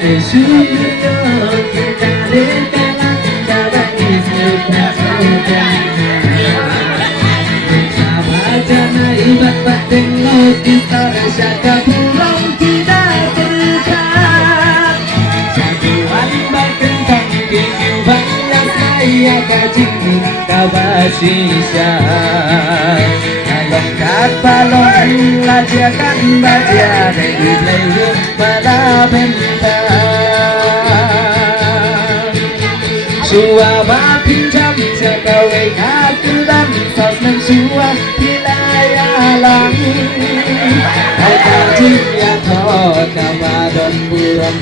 suyo kita dekalan kabagi suka suka sama jana ibat batin logis tersyaka pulang tidak berkat jagoan bakentang kini banyak saya kajing kabasisya lengkap balon lajakan baca dari playroom pada bentang suama pinjam jagawe aku dan sosmen suah wilayah langit kaji ya kau kamadon buram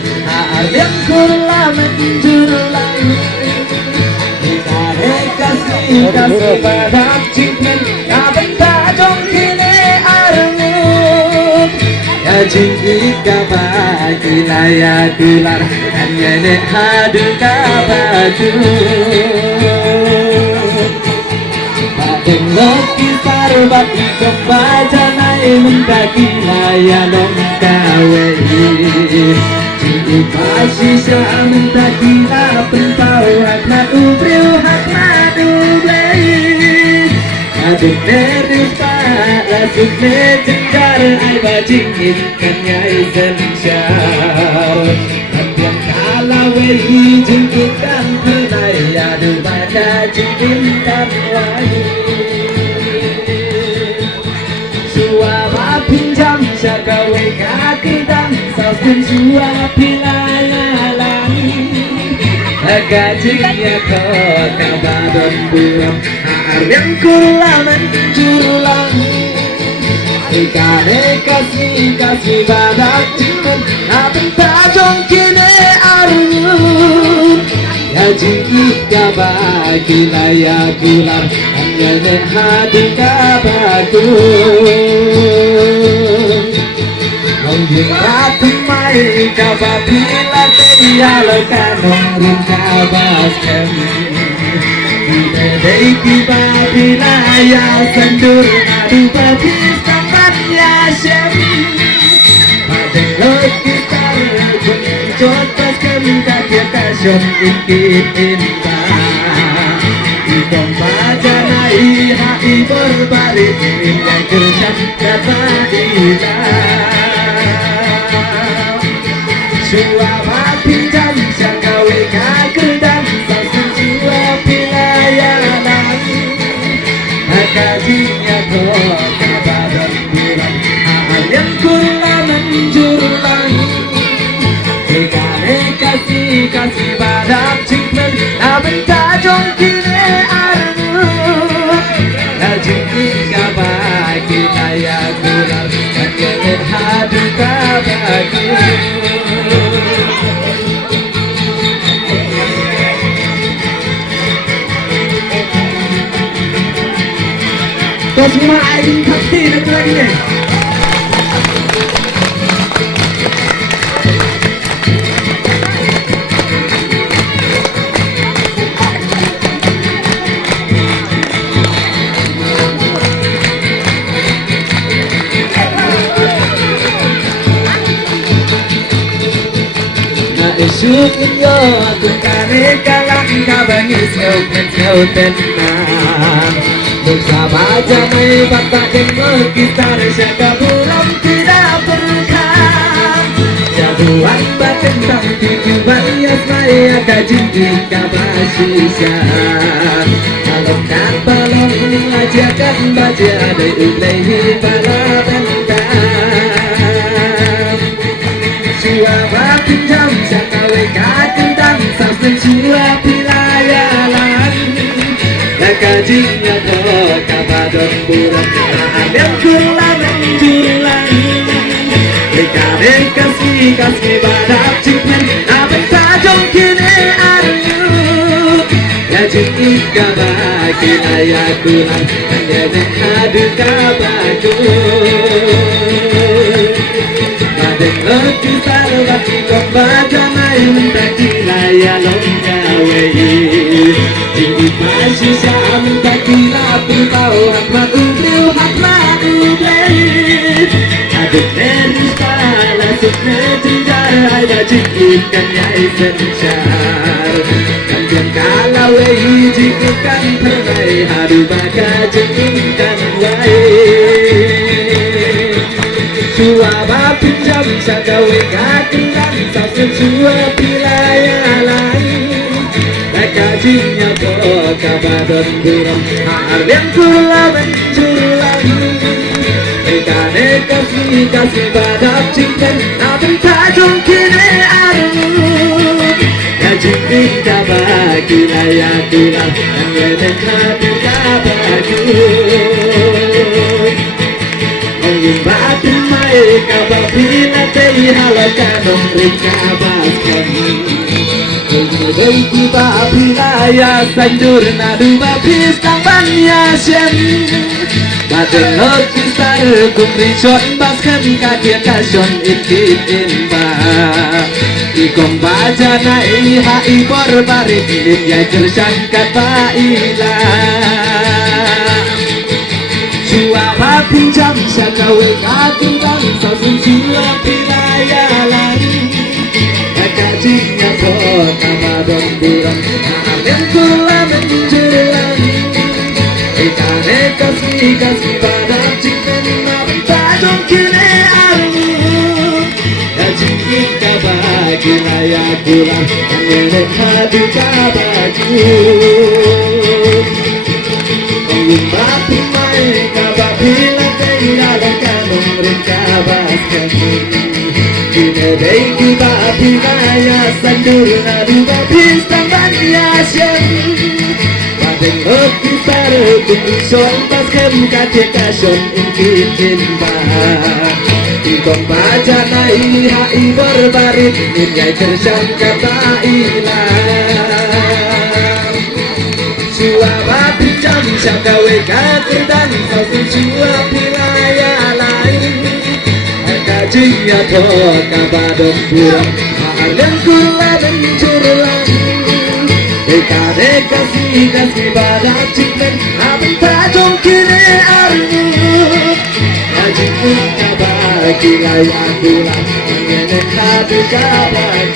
yang kurang menjulang kita kasih pada cinta jika bagi layak gelar hanya nek hadu kabatu paden loki sarbat ikut baca naik mendaki layak longkawe jadi masih saya mendaki lapen tau hak madu priu hak madu blei aduk nerus pak lasuk nejengkar ai bajing ikannya isensyar yang kalawai jengkitan penai adu pada jengkitan wai suara pinjam jagawe kaki dan saskin suara pilaya langit gajinya kota badon buram yang kulaman julang ikane kasih badak cium apa tajong kini arun ya jika bagi layak gular hanya nek hadi kabaku Onjing aku mai kabapila teya lekanong rin kabas kami Dei kibabila ya sendur adu babis tempatnya syem Padeng lokitar jotas kemita kita syom ikit inta Ikong bajana ihai berbalik yang kerja kata hilang Suara pinjam jangkawe kagedan Sasung jua pilayanan Kajinya kota badan bulan yang kulaman jurulang Ikane kasih badak cikmen Abang tajong kine arnu Najik ika bagi layak bulan Kagedan hadu kabagi Terus semua air pasti nanti lagi ya. Nah isyukin yo aku kare kalang kabangis kau tenang bersama jamai batak yang berkisar Syaka buram tidak berkam jaduan batin tak tinggi barias maya kajing ika basisya kalau tak balon ajakan baca dari ulehi para bentang suara pinjam syakawe kakendang sampai suara pilayalan kajinya kota badon buram yang kulaman julang Ikane kasih badak cikmen Abang tajong kini aryu Ya jika bagi layak kulang Hanya nek hadu kabaku Badeng loki salwat ikon bajamai mendaki layak longgawe Tinggi masih saham kaki lapi tau Hakmat ubriu hakmat ubriu Aduk neris pala sukne tinggal ada ikan nyai sencar Kandian kalau ikan terai haru baka ikan wae Suaba pinjam sagawe kakuran Sasut suap wilayah lain Kajinya kok kabadon buram Aryan kula menjulang Ekane kasih badak cinten Abang tajong kini aru Ya jingking kabagi layak tulang Dan ledek hati kabagi Ngin batin mae kababina Tei halakan Omrik kabaskan Dari kita wilayah sanjur nadu bapis tang banyasyen Badan lokisar kumricon baskan kadir kasyon ikit inba Ikom bajana iha ibor barit ya kersan kata ila Suara pinjam sakawe kakuran sasun suap wilayah lain Kajinya kota badon buram Amin kula menjulang Ikane kasih badak ciken Abang tajong kini aru Kajingin kabagi layak pulang Ngenek hadu kabagi Ngin batu mai kabagi lantai Alakan umrin kabaskan Kinedei kita pilaya sandur nadu bapis tang banyasyen Badeng lokisar kumricon baskan kadir kasyon ingkit inba Ikom bajana iha ibor barit Inyai kersan kata ilang Suaba pinjam syakawe kadir dan Sausun suap wilayah lain Kajinya kok kabadon buram Aryan kula menjulang Ekane kasih badak ciken Abang tajong kini aru Kajingin kabagi layak tulang Ngenek hati kabagi